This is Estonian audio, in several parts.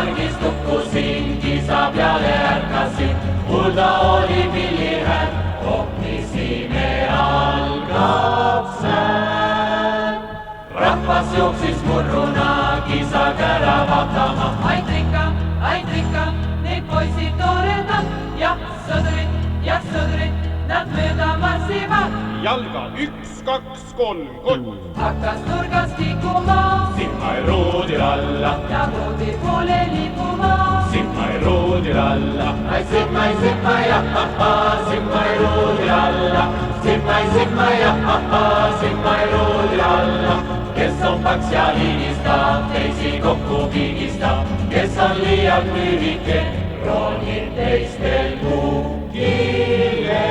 pargis tukkusin, kisa peale ärkasin, kuulda oli pillihääl, kohmisime algab sääl. Rahvas jooksis murruna, kisa kära vaatama. Aitrikka, need poisid toredad, jah, sõdurid, nad mööda marssivad. Jalga 1, 2, 3, kott. Hakkas nurgas liikuma, Simmai ruudir alla, ja voodi poole liikuma. Simmai ruudir alla, Ai simmai, ahahha, simmai ruudir alla. Simmai, ahahha, simmai ruudir alla. Kes on paks ja liigistab, teisi kokku piigistab, kes on liialt lühike, ronib teistel kukile.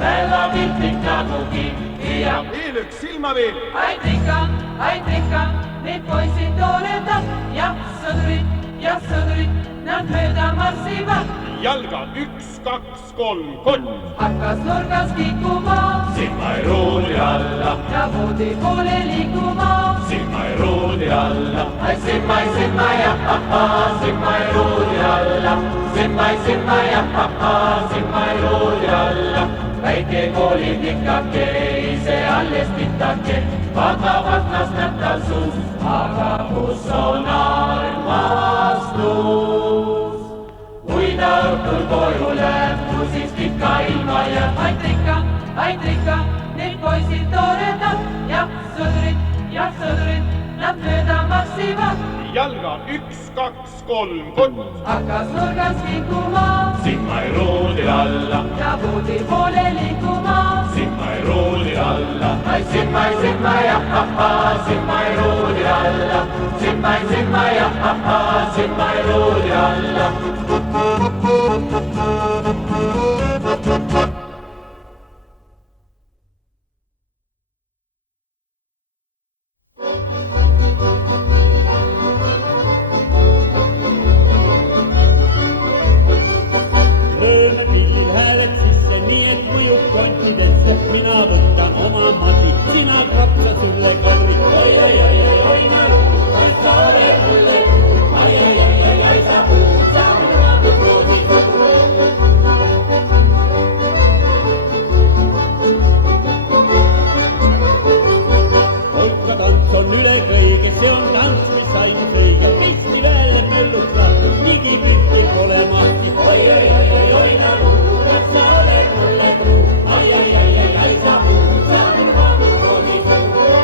Välja piltlik nagugi hüüab. veel üks silma veel. Aitrikka, need poisid toredad, jah, sõdurid, nad mööda marssivad. Jalga 1, 2, 3, kott. Hakkas nurgas liikuma, Simmai ruudir alla, ja voodi poole liikuma. Simmai ruudir alla, Ai simmai, ahahha, simmai ruudir alla. Simmai, ahahha, simmai ruudir alla. Väike kooliplikake, ise alles pitake, vaata vatnast näptal suus, aga kus on armastus? Kui ta õhtul koju läheb, siis pika ilma jääb. Aitrikka, need poisid toredad, jah, sõdurid, nad mööda marssivad. jalga 1, 2, 3, kott. Hakkas nurgas liikuma, Simmai ruudir alla, ja voodi poole liikuma. Simmai ruudir alla, Ai simmai, ahahha, simmai ruudir alla. Simmai, ahahha, simmai ruudir alla. Mina võtan oma madi, sina kapsa sulle karri. Oi, naru, kas sa oled mulle kuu? Ai, sa puud, sa minna proovid kuu. Polka tants on üle kõige, see on tants, mis ainult õige. Pisti välja möllud lahtud, nigi pühkel pole mahti. Oi, naru, kas sa oled mulle kuu? Ai, sa puud, sa minna proovid kuu.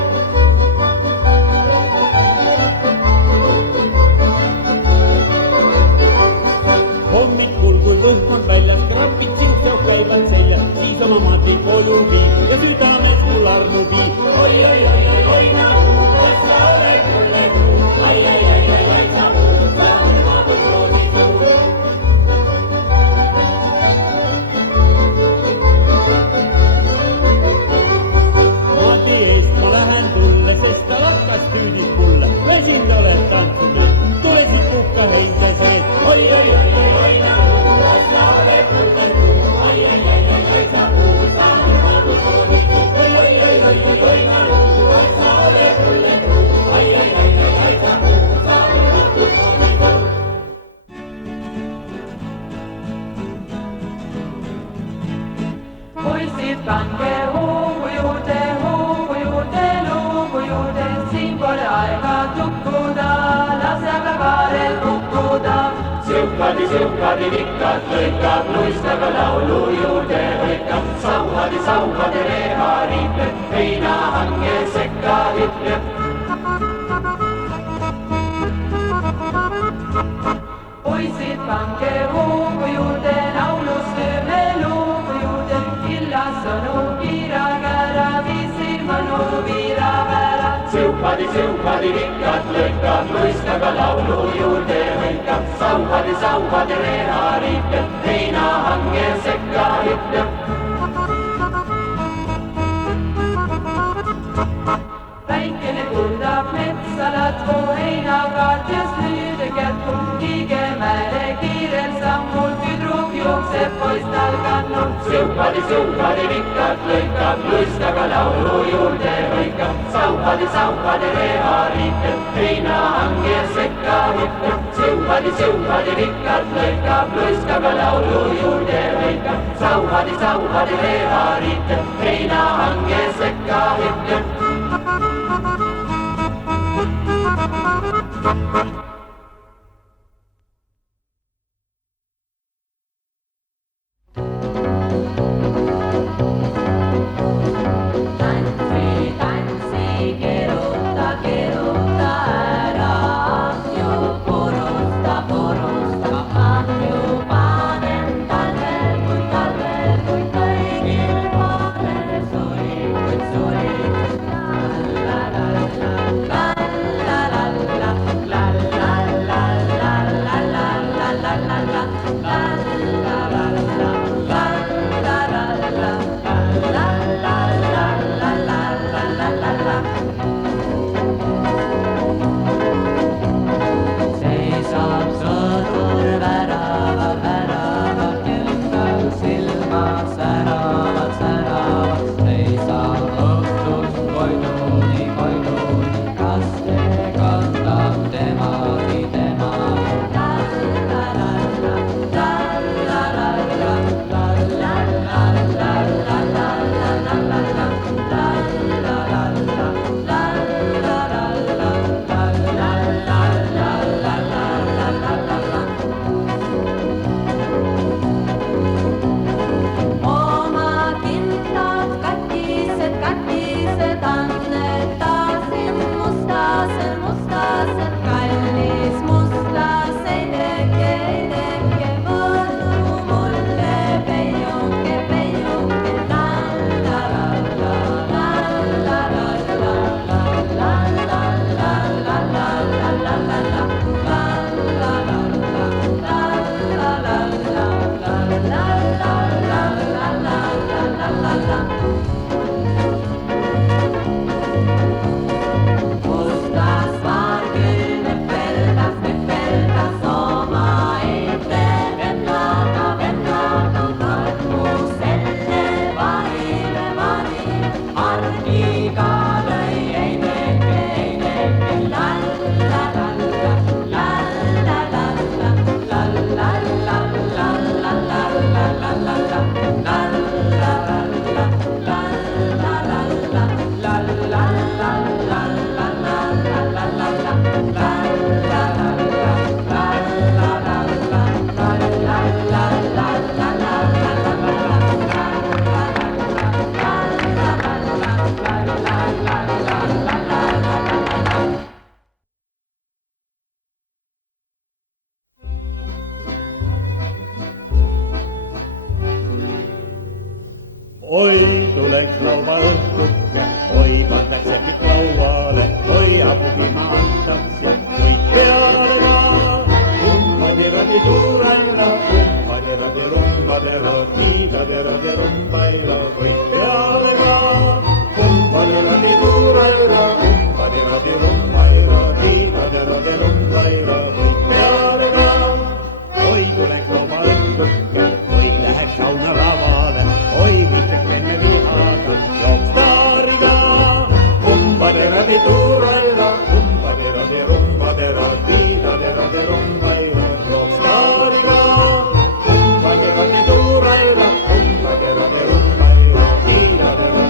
Hommikul, kui võhm on väljas, krapid siuksed käivad seljas, siis oma madi koju viib ja südames mul armu viib. Oi, naru, kas sa oled mulle kuu? Ai, sa puud, sa minna proovid kuu. Madi eest ma lähen tulle, sest ta lakkas tüünis mulle. Väsinud oled tantsumees, tulesid kukka hõinde sees. Oi, naru, kas sa oled mulle kuu? Ai, sa puud, sa minna proovid kuu. Oi, naru, kas sa oled mulle kuu? Ai, sa puud, sa minna proovid kuu. Poisid, pange hoogu juurde, luugu juurde, siin pole aega tukkuda, lase aga kaarel kukkuda. Siukadi, vikkad lõikab, luistaga laulu juurde hõikab. Sauhadi, reha riipleb, heinahange sekka hüpleb. Poisid, pange hoogu juurde, laulus lööme luugu juurde, illas sõnu piiraga ära, viisil mõnu piiraga ära. Siukadi, vikkad lõikab, luistaga laulu juurde hõikab. Sauhadi, reha riipleb, heinahange sekka hüpleb. Päikene kuldab metsa latvu, heinakaatjas nüüd kätkub Kiigemäele kiirel sammul, tüdruk jookseb poistal kannul. siuhvadi rikkad lõikab, luistaga laulu juurde hõikab. Sauhvadi rehariitel, heinahangi ja sekka hüppab. Siuhvadi rikkad lõikab, luistaga laulu juurde hõikab. Sauhvadi rehariitel, heinahangi ja sekka hüppab. Oi tuleks lauaõhtuke, oi pandakse kõik lauale, oi apupima antakse, kõik peale ka. Umpadirabi tuurella, umpadirabi rumpadera, tiidaderabi rumbaila, kõik peale ka. Umpadirabi tuurella, umpadirabi rumbaila, tiidaderabi rumbaila, kõik peale ka. Oi tuleks lauaõhtuke, oi läheks sauna lavale, oi kütseks enne vihada, jooks taariga. Umpaderabi tuurella, umpaderabi rumbadera, tiidaderabi rumbaila, jooks taariga. Umpaderabi tuurella, umpaderabi rumbaila, tiidaderabi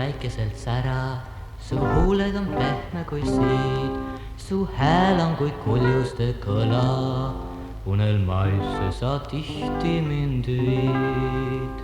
päikeselt sära, su huuled on pehme kui siid, su hääl on kui kuljuste kõla, unelmaisse sa tihti mind viid.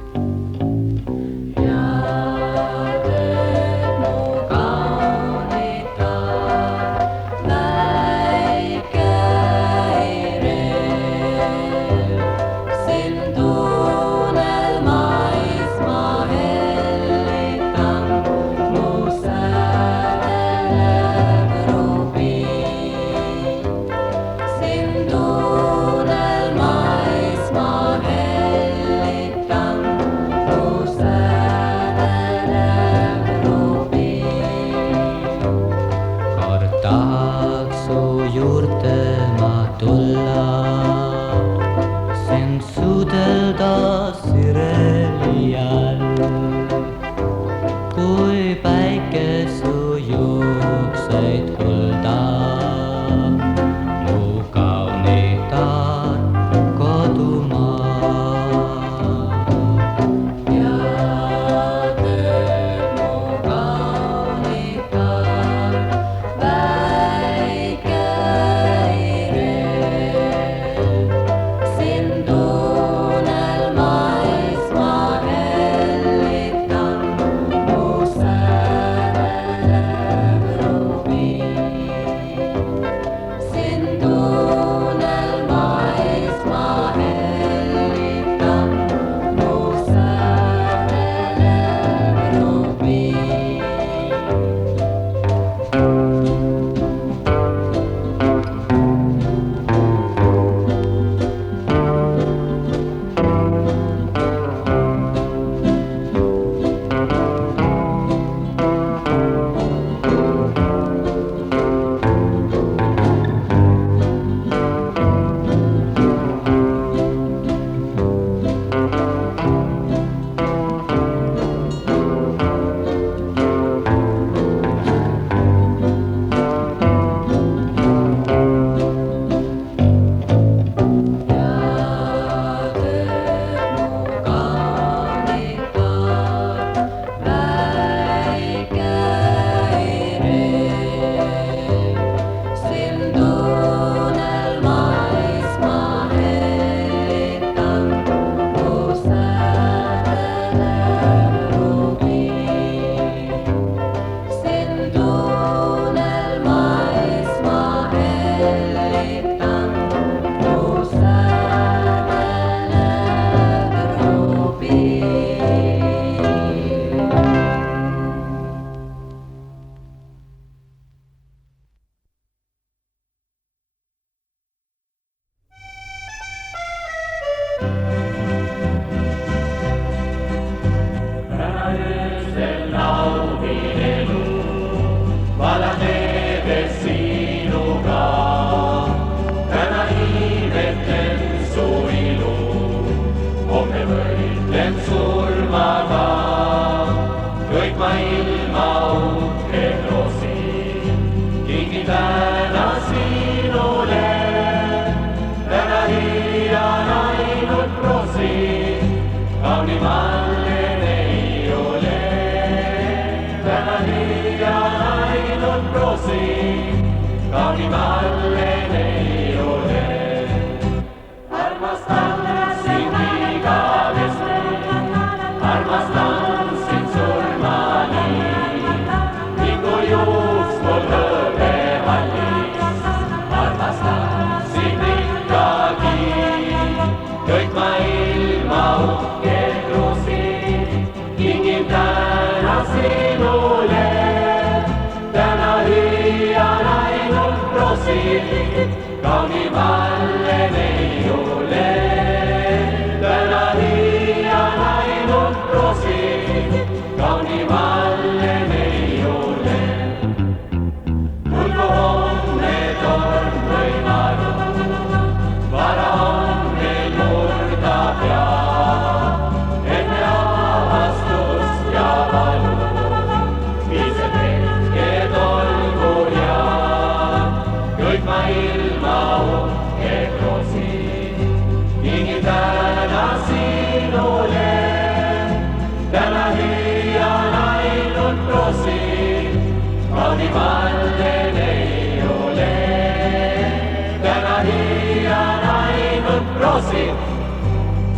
Hiena näinud prosi,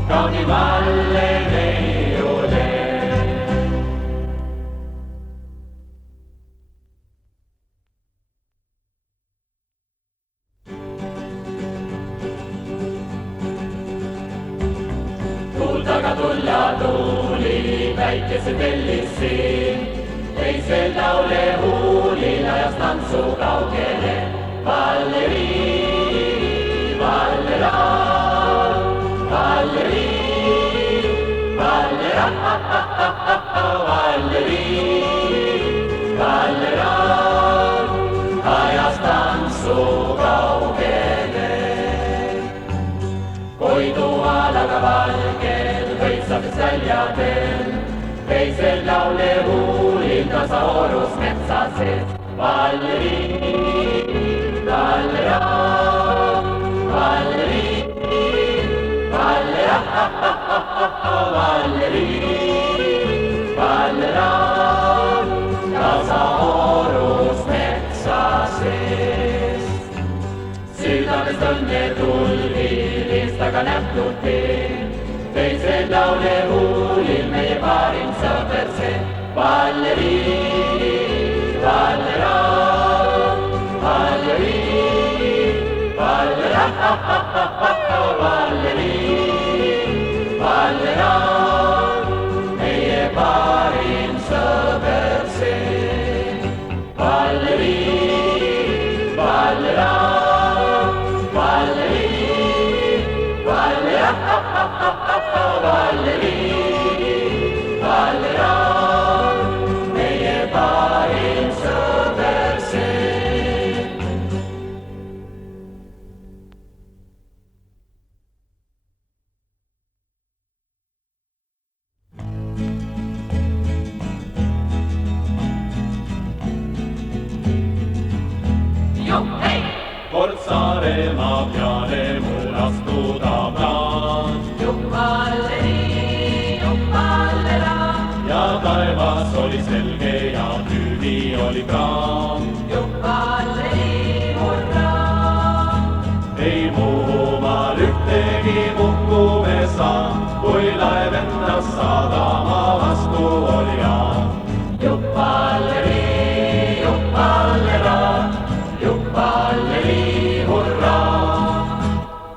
kauni valle neiule. Tuultaga tulla tuuli, päikese tellissi, teisel laule huulil ajas tantsu kaugele. Valleri, Vallera, Valleri, Vallera, Valleri, Vallera, ajas tantsu kaugele. Koidualaga valgel hõitsades väljadel, teisel laule huulil tasa orus metsa sees. Valleri, Vallera, Valleri, Vallera, Valleri, Vallera, tasa orus metsa sees. Südames õnne tulvil eestaga nähtud tee, teisel laule huulil meie parim sõber see. Valleri, Vallera, Valleri, Vallera, Valleri, Vallera, meie parim sõber see. Valleri, Vallera, Valleri, Vallera, Valleri, Vallera, meie parim sõber see. Kord Saaremaa peale mul astuda plaan. Valleri, Vallera, Ja taevas oli selge ja tüüdi oli kraam. Valleri, hurraa. Ei Muhumaal ühtegi puhku me saa, kui laev ennast sadama vastu oli jaa. Valleri, Vallera, Valleri, hurraa.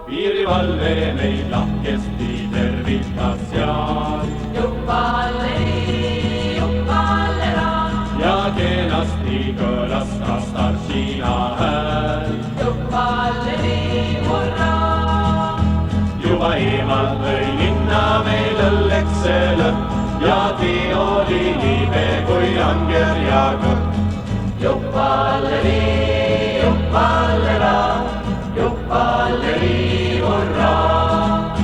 Piirivalve meid lahkesti tervitas seal Valleri, Vallera, ja kenasti kõlas ka staršina hääl. Valleri, hurraa. Juba eemalt lõi linna meil õlleks see lõpp ja tii oli liibe kui anger ja kõpp. Valleri, Vallera, Valleri, hurraa.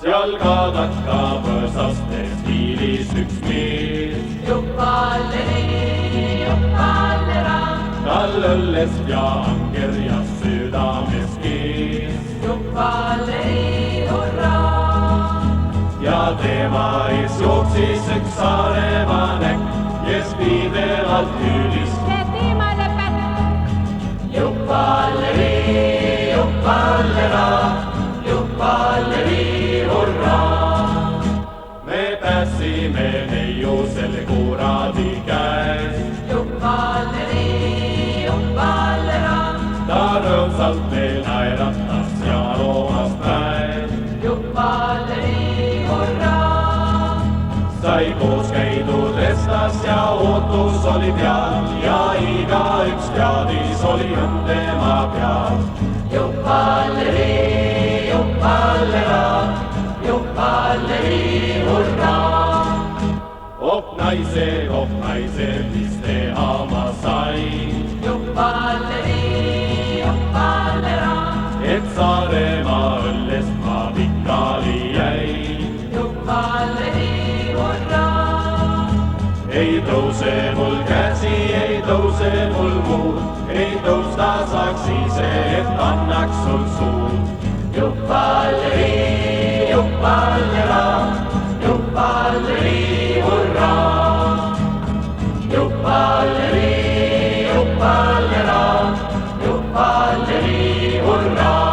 Seal kaadaka põõsastes hiilis üks mees, Valleri, Vallera, tal õllest ja anger ja südames kees. Valleri, hurraa. Ja tema ees jooksis üks Saaremaa näkk, kes pidevalt hüüdis. Valleri, Vallera, Valleri, hurraa. Me pääsime neiu selle kuradi käest. Valleri, Vallera, Ta rõõmsalt meil naeratas ja loomas päev. Valleri, hurraa. Sai koos käidud restas ja ootus oli peal ja igaüks teadis oli õnn tema peal. Valleri, Vallera, Valleri, hurraa. Oh naised, mis teha ma sain, Valleri, Vallera, et Saaremaa õllest ma pikali jäin. Valleri, hurraa. Ei tõuse mul käsi, ei tõuse mul muud, ei tõusta saaks ise, et annaks sul suud. Valleri, Vallera, Valleri, hurraa. Valleri, Vallera, Valleri, hurraa.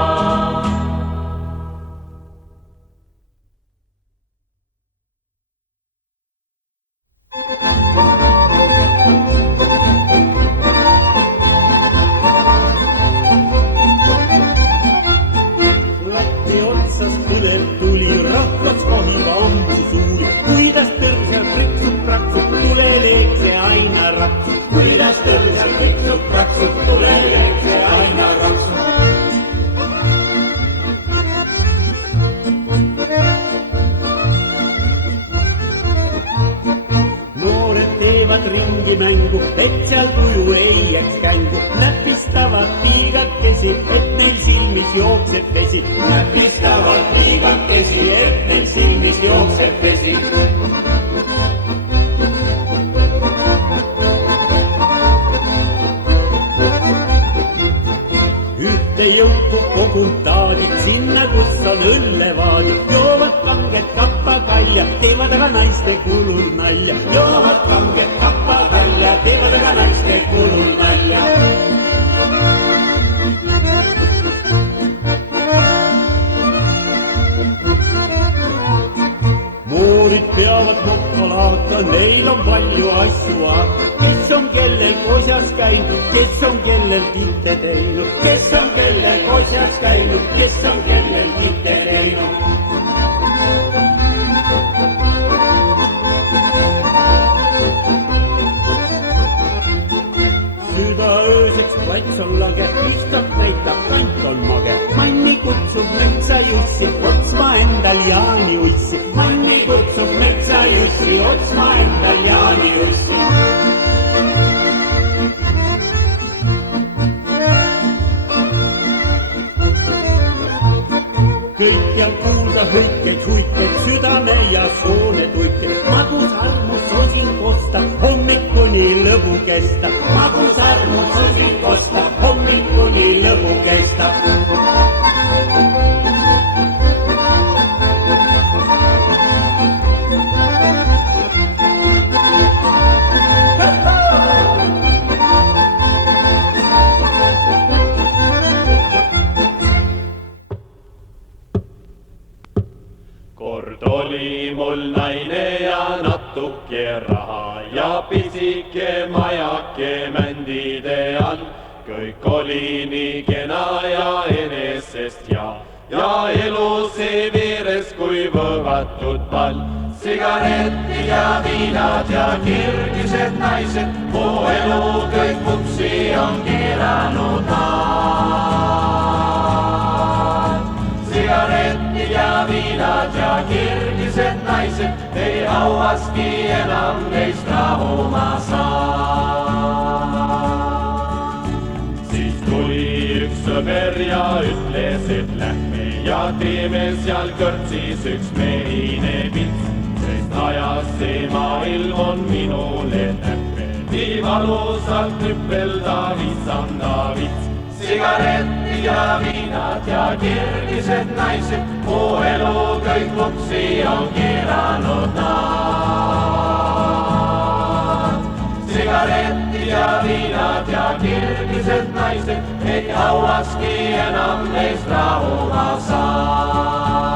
silmis jookseb vesi, näpistavad liigakesi, et neil silmis jookseb vesi. Ühte jõuku kogun taadid sinna, kus on õllevaadid, joovad kanget kapakalja, teevad aga naiste kulul nalja, joovad kanget kapakalja, teevad aga naiste kulul nalja. Moorid peavad mokkalaata, neil on palju asju aata, kes on kellel kosjas käinud, kes on kellel titte teinud, kes on kellel kosjas käinud, kes on kellel titte teinud. Südaööseks plats on lage, viskab näitab, kant on mage, manni kutsub metsa jussi, otsma endal Jaani ussi, manni kutsub metsa jussi, otsma endal Jaani ussi. Kõikjal kuulda hõikeid, huikeid, südame ja soone tuike, magus armus sosin kosta, hommikuni lõbu kesta, magus armus sosin kosta, hommikuni lõbu kesta. Kord oli mul naine ja natuke raha ja pisike majake mändide all. Kõik oli nii kena ja enesest ja elu see veeres kui võõvatud pall. Sigaretid ja viinad ja kirgised naised, mu elu kõik pupsi on keeranud sigaretid ja viinad ja kirgised naised, ei hauaski enam neist rahuma saa. Siis tuli üks sõber ja ütles, et lähme ja teeme seal kõrtsis üks mehine pits, sest ajas see maailm on minule näppe, nii valusalt hüppelda vitsanda vits. Sigaretid ja viinad ja kirgised naised, mu elu kõik pupsi on keeranud nad. Sigaretid ja viinad ja kirgised naised, ei hauaski enam neist rahuma saa.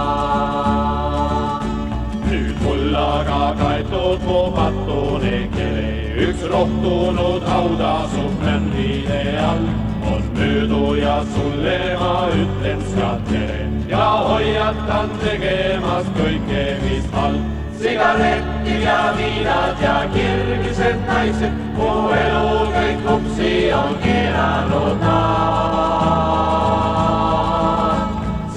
Nüüd mul aga kaetud mu patune kele, üks rohtunud hauda su brändide all. On möödu ja sulle ma ütlen sealt tere ja hoiatan tegemas kõike, mis halb. Sigaretid ja viinad ja kirgised naised, mu elu kõik pupsi on keeranud nad.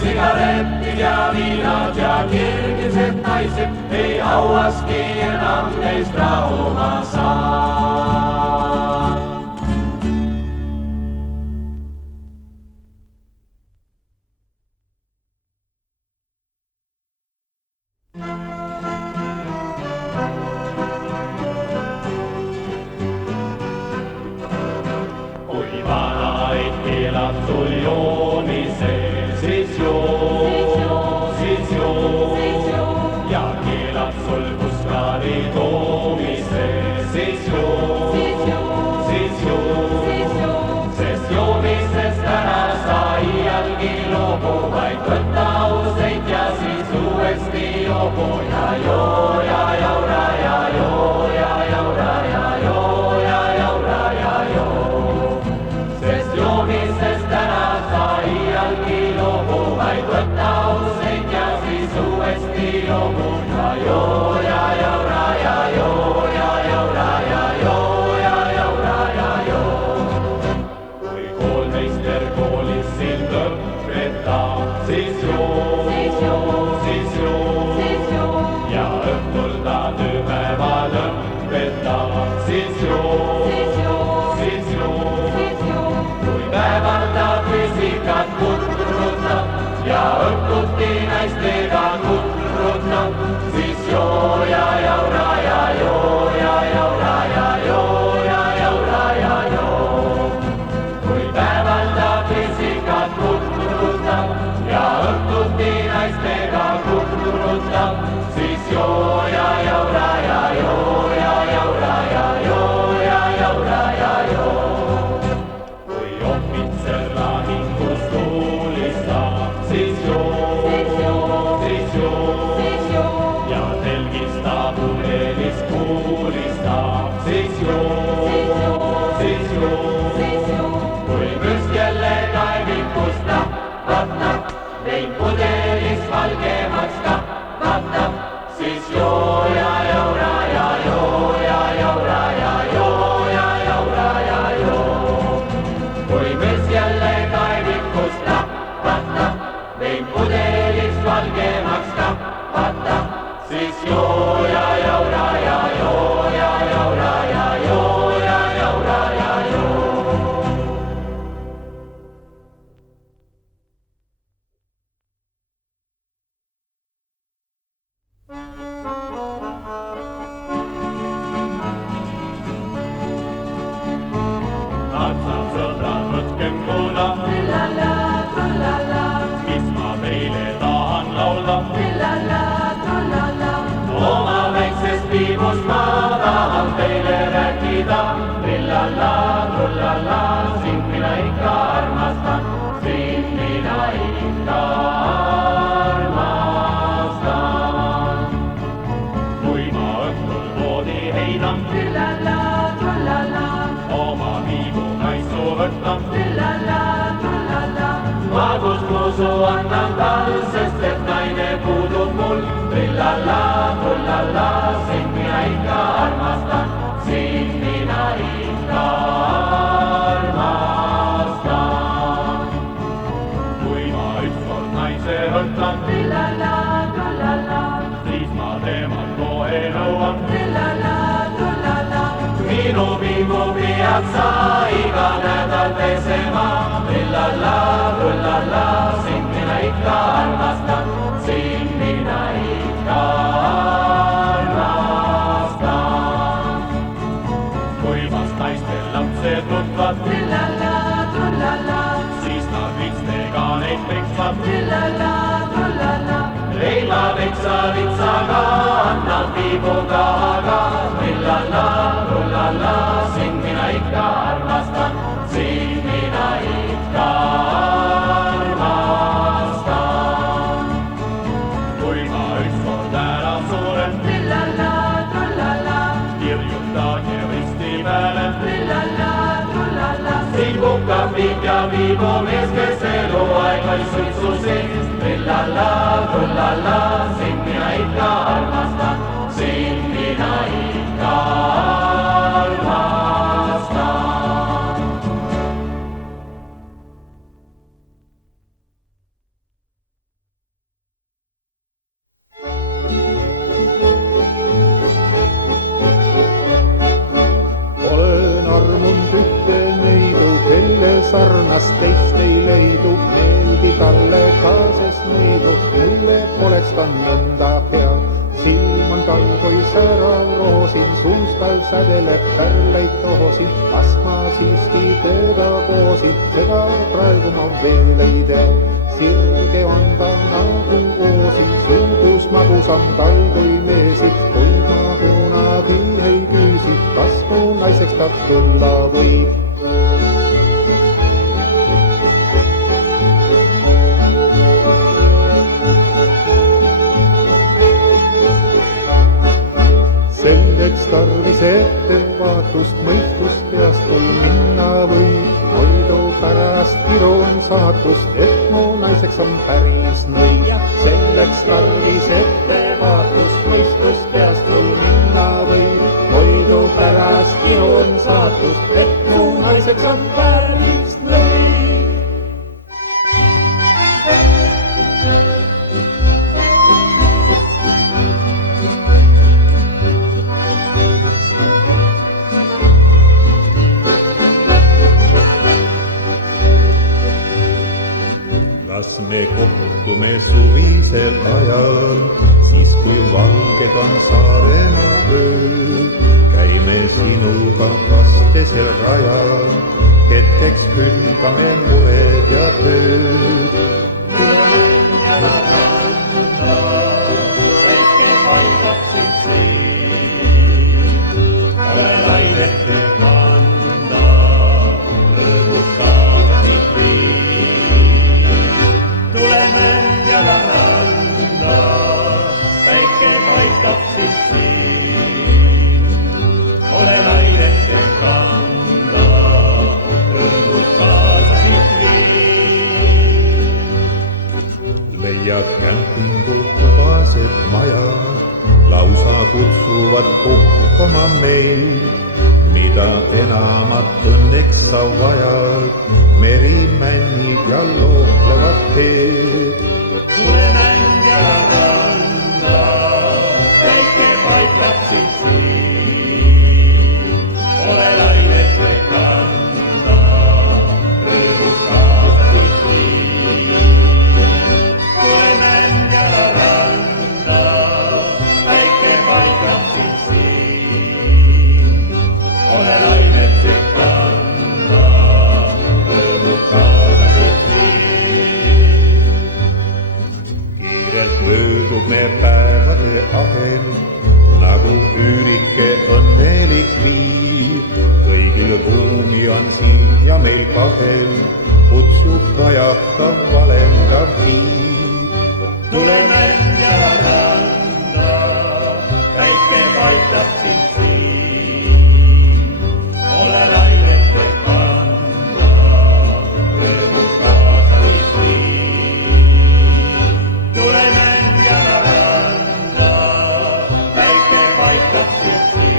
Sigaretid ja viinad ja kirgised naised, ei hauaski enam neist rahuma saa. Sul joonise, siis joo, ja keelab sul puskari toomise, siis joo, sest joomisest ära sa iialgi loobu, vaid võta useid ja siis uuesti joobu ja joo ja jaura ja joo ja jaura ja joo ja jaura ja joo. Sest joomisest ära sa iialgi loobu, vaid võta useid ja siis uuesti joobu ja joo ja jaura ja joo ja jaura ja joo ja jaura ja joo. Kui koolmeister koolis sind õpetab, siis joo, ja õhtul ta tööpäeval õpetab, siis joo. Kui päeval ta füüsikat kutrunud ja õhtuti naistega kutrutab, siis joo ja jaura ja joo ja jaura ja joo ja jaura ja joo. Kui päeval ta pisikat kutrutab ja õhtuti naistega kutrutab, siis joo ja jaura ja joo ja jaura ja joo ja jaura ja joo. Kui ohvitser lahingus tuulistab, siis joo, ja telgistab unelis kuulistab, siis joo. Kui müsk jälle kaevikus tahvatab, vein pudelis valgemaks kahvatab, siis joo ja jaura ja joo ja jaura ja joo ja jaura ja joo. Kui müsk jälle kaevikus tahvatab, vein pudelis valgemaks kahvatab, siis joo ja jaura ja joo ja jaura ja joo ja jaura ja joo. Tahtsab sõbrad, võtkem kuula, mis ma teile tahan laulda. Oma väiksest piibust ma tahan teile rääkida. Trillalla, trullalla, sind mina ikka armastan, sind mina ikka armastan. Kui ma õhtul voodi heidan, oma viibu naisu võtan, maguskuusu annan tal, sest et naine puudub mul. Trillalla, trullalla, sind mina ikka armastan, sind mina ikka armastan. Kui ma ükskord naise võtan, siis ma temal kohe nõuan. Minu viibu pead sa iga nädal pesema. Trillalla, trullalla, sind mina ikka armastan, sind mina ikka armastan. Kui vast naistel lapsed tutvad, siis nad vitstega neid peksvad. Leima peksa vitsaga, annan viibuga aga. Trillalla, trullalla, sind mina ikka armastan, sind mina ikka armastan. Kui ma ükskord ära suren, kirjutage risti peale. Siin puhkab viib ja viibu mees, kes eluaeg vaid suitsu sees. Trillalla, trullalla, sind mina ikka armastan, sind mina ikka armastan. Olen armunud ühte neidu, kelle sarnast teist ei leidu. Meeldib talle ka sest neidu, mulle poleks ta nõnda hea. Silm on tal kui särav roosin, suust tal sädeleb pärleid toosin. Kas ma siiski teda koosin, seda praegu ma veel ei tea. Sirge on ta nagu oosin, suudus magusam tal kui meesi. Kui ma kunagi ei küüsi, kas mu naiseks ta tulla võib. Selleks tarvis ettevaatust, mõistust peast mul minna võib. Hoidu pärast kiron saatust, et mu naiseks on päris nõi. Selleks tarvis ettevaatust, mõistust peast mul minna võib. Hoidu pärast kiron saatust, et mu naiseks on päris nõi. me kohtume suvisel ajal, siis kui valged on Saaremaa ööl. Käime sinuga vastasel rajal, hetkeks hülgame mured ja tööd. Väike paigab sind siin, ole lainete kanda, lõõmustab sind viin. Tuleme jala randa, väike paigab sind siin, ole lainete kanda, lõõmustab sind viin. Leiad kämpingu tubased majad, lausa kutsuvad puhkama meil. Mida enamat õnneks sa vajad, merimännid ja lootlevad teed. Tule mäng ja randa, väike paikab sind siin, ole lainete kanda, rõõmus kaasa sind viin. Tule mäng ja randa, väike paikab sind siin, ole lainete kanda, rõõmus kaasa sind viin. Kiirelt möödub me päevade ahel, nagu üürike õnnelik liiv. Kõigil ruumi on siin ja meil kahel, kutsub kajakav valendav tiib. Tule mäng ja randa, väike paistab sind siin, ole lainete kanda, rõõmus kaasa sind viin. Tule mäng ja randa, väike paistab sind siin,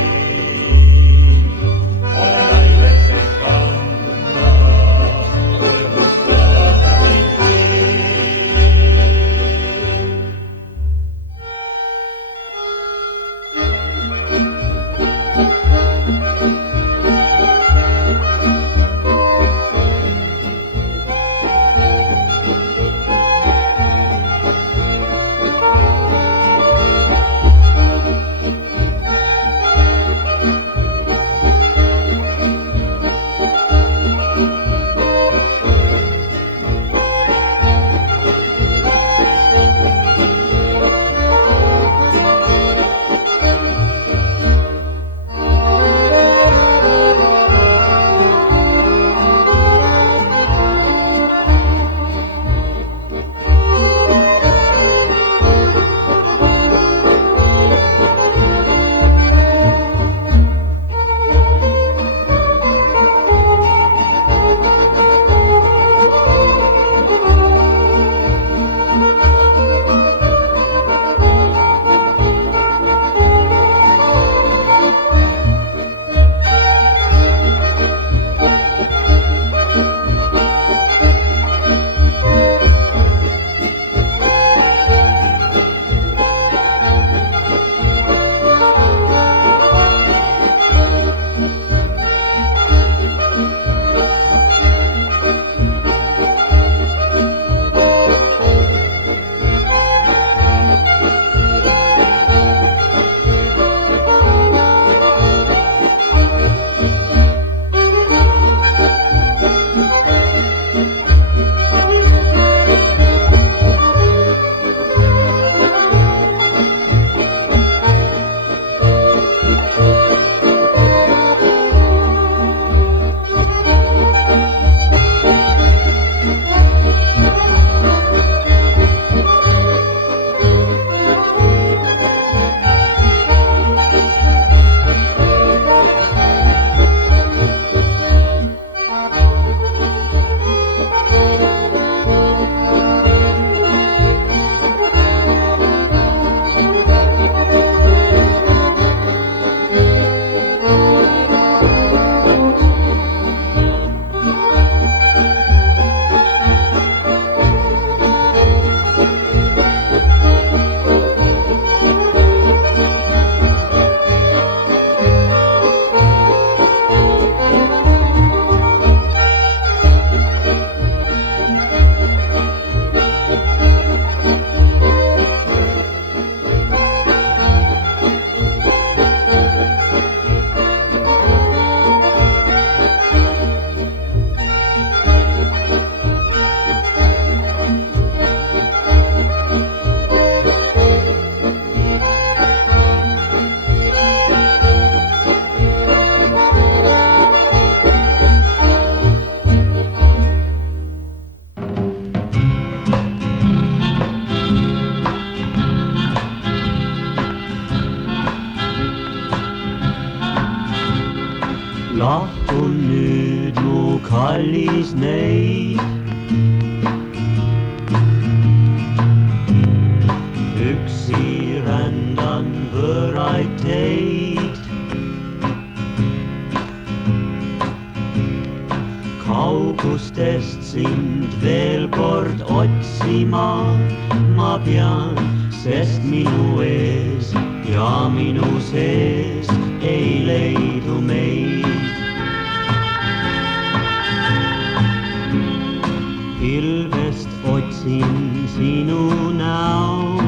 ole lainete kanda, rõõmus kaasa sind viin. lahkun nüüd mu kallis neid. Üksi rändan võõraid teid. Kaugustest sind veel kord otsima ma pean, sest minu ees ja minu sees ei leidu meid. Pilvest otsin sinu näo,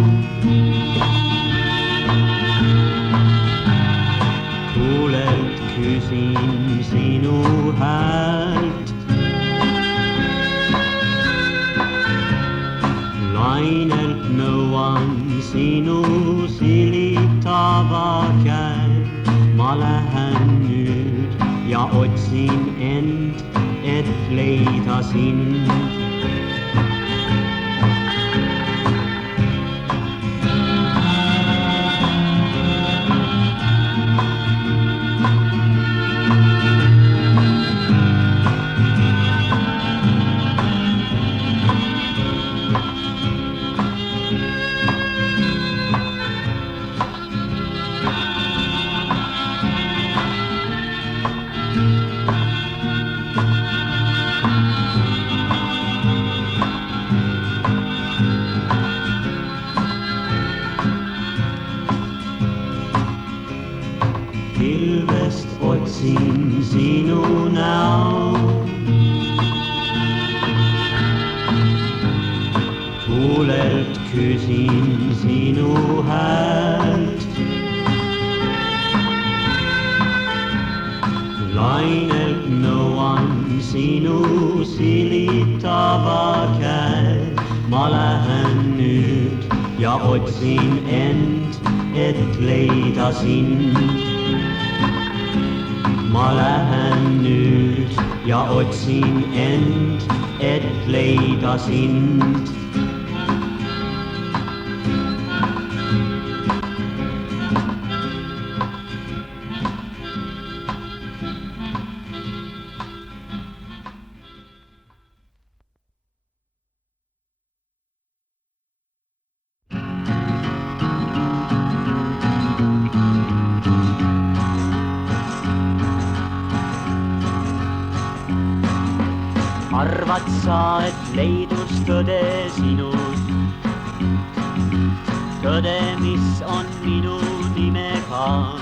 tuulelt küsin sinu häält. Lainelt nõuan sinu silitava käe. Ma lähen nüüd ja otsin end, et leida sind. Pilvest otsin sinu näo, tuulelt küsin sinu häält. Lainelt nõuan sinu silitava käe. Ma lähen nüüd ja otsin end, et leida sind. Ma lähen nüüd ja otsin end, et leida sind. Arvad sa, et leidus tõde sinus, tõde, mis on minu nimega.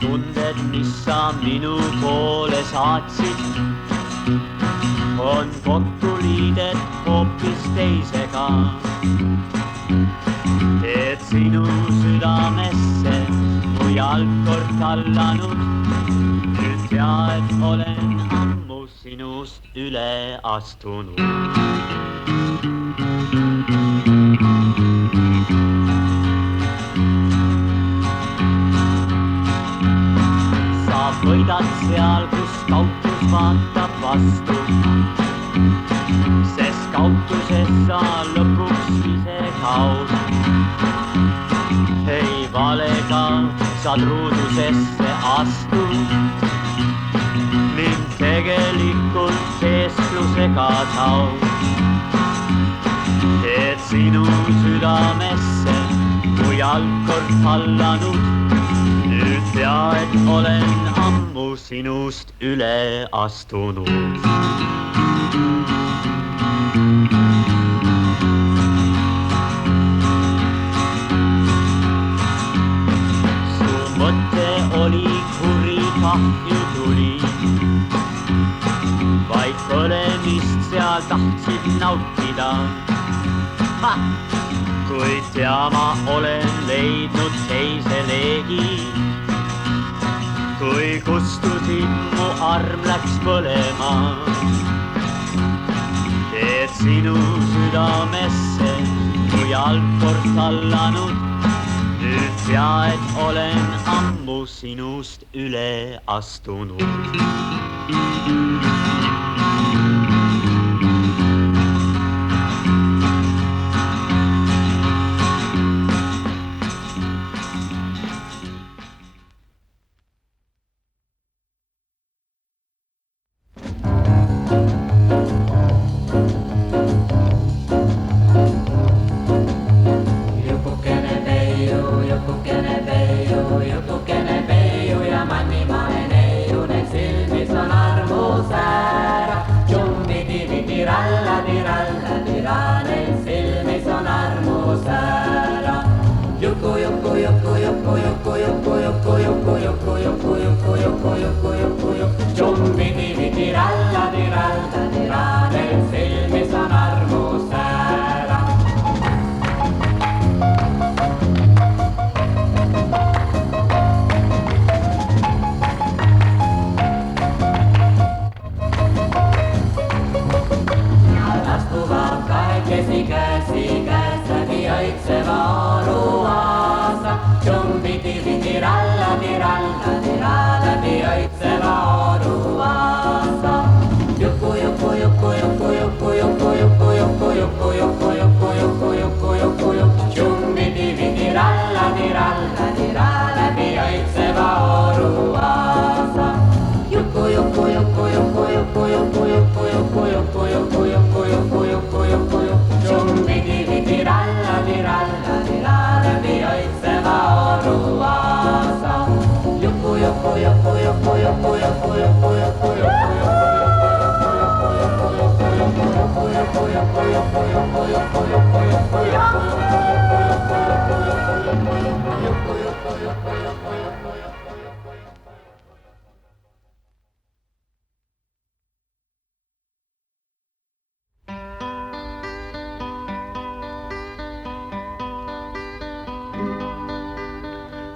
Tunded, mis sa minu poole saatsid, on kokku liidet hoopis teisega. Et sinu südamesse mu jalg kord tallanud, nüüd tea, et olen ammu sinust üle astunud. Sa võidad seal, kus kautus vaatab vastu, sest kautuses sa lõpuks ise kaod. Ei valega sa truudusesse astu, ning tegelikult teesklusega taud. Et sinu südamesse mu jalg kord hallanud, nüüd tea, et olen ammu sinust üle astunud. Su mõte oli kuri, kahju tuli, vaid põlemist seal tahtsid nautida. Kuid tea, ma olen leidnud teise leegi, kui kustusid mu arm läks põlema. Et sinu südamesse mu jalg kord tallanud, nüüd tea, et olen ammu sinust üle astunud. Jumbidi vidi ralla di ralla, nel silmis on armus ära. Astuvad kahekesi käes läbi õitseva oruaasa. Jumbidi vidi ralla di ralla, läbi õitseva oruaasa. Juku, juku, juku, juku, juku, juku, juku, juku, juku, juku, juku, juku, juku, juku, juku. Jumbidi vidi ralla di ralla, läbi õitseva oruaasa. Juku, juku, juku, juku, juku, juku, juku, juku, juku, juku, juku, juku, juku, juku, juku. Jumbidi vidi ralla di ralla, läbi õitseva oruaasa. Juku, juku, juku, juku, juku, juku, juku, juku, juku.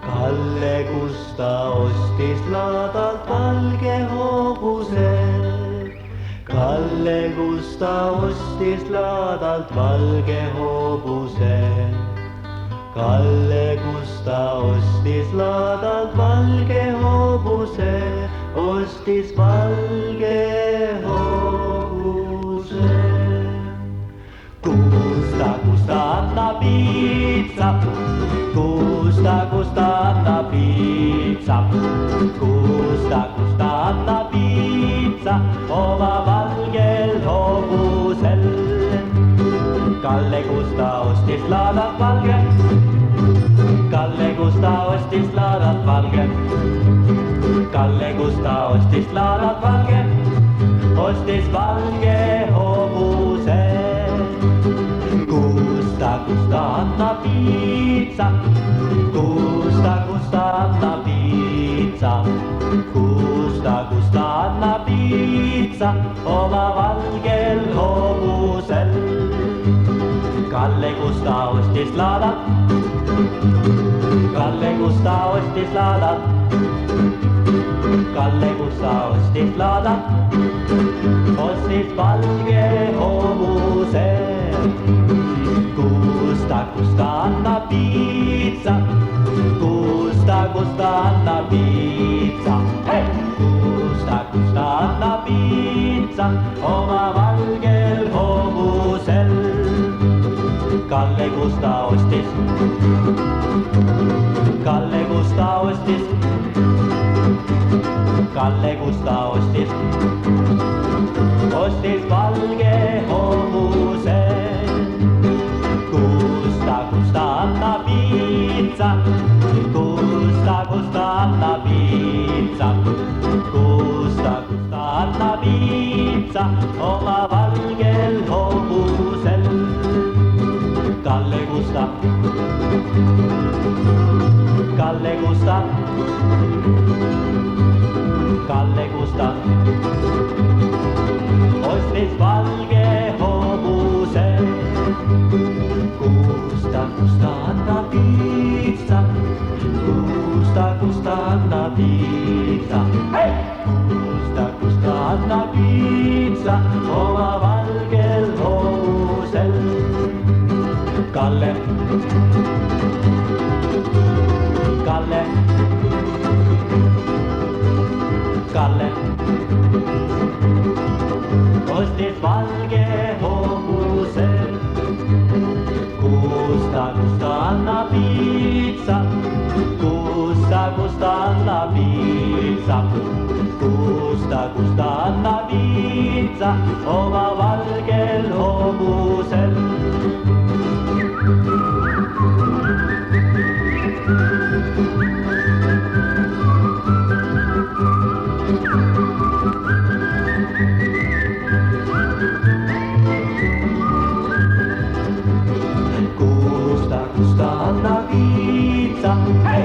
Kalle Gusta ostis laadalt valge hobuse. Kalle Gusta ostis laadalt valge hobuse. Kalle Gusta ostis laadalt valge hobuse. Ostis valge hobuse. Gusta, Gusta anna piitsa. Gusta, Gusta anna piitsa. Gusta, Gusta anna piitsa oma valgel hobusel. Kalle Gusta ostis laadalt valge. Kalle Gusta ostis laadalt valge. Kalle Gusta ostis laadalt valge. Ostis valge hobuse. Gusta, Gusta anna piitsa. Gusta, Gusta anna piitsa. Gusta, Gusta anna piitsa oma valgel hobusel. Kalle Gusta ostis laadalt. Kalle Gusta ostis laadalt. Kalle Gusta ostis laadalt. Ostis valge hobuse. Gusta, Gusta anna piitsa. Gusta, Gusta anna piitsa. Hey! Gusta, Gusta anna piitsa oma valgel hobusel. Kalle Gusta ostis. Kalle Gusta ostis. Kalle Gusta ostis. Ostis valge hobuse. Gusta, Gusta anna piitsa. Gusta, Gusta anna piitsa. Gusta, Gusta anna piitsa oma valgel hobusel. Kalle Gusta. Kalle Gusta. Kalle Gusta ostis valge hobuse. Gusta, Gusta anna piitsa. Gusta, Gusta anna piitsa. Hey! Gusta, Gusta anna piitsa oma valgel hobusel. Kalle. Kalle. Kalle ostis valge hobuse. Gusta, Gusta anna piitsa. Gusta, Gusta anna piitsa. Gusta, Gusta anna piitsa oma valgel hobusel. Gusta, Gusta anna piitsa. Hey!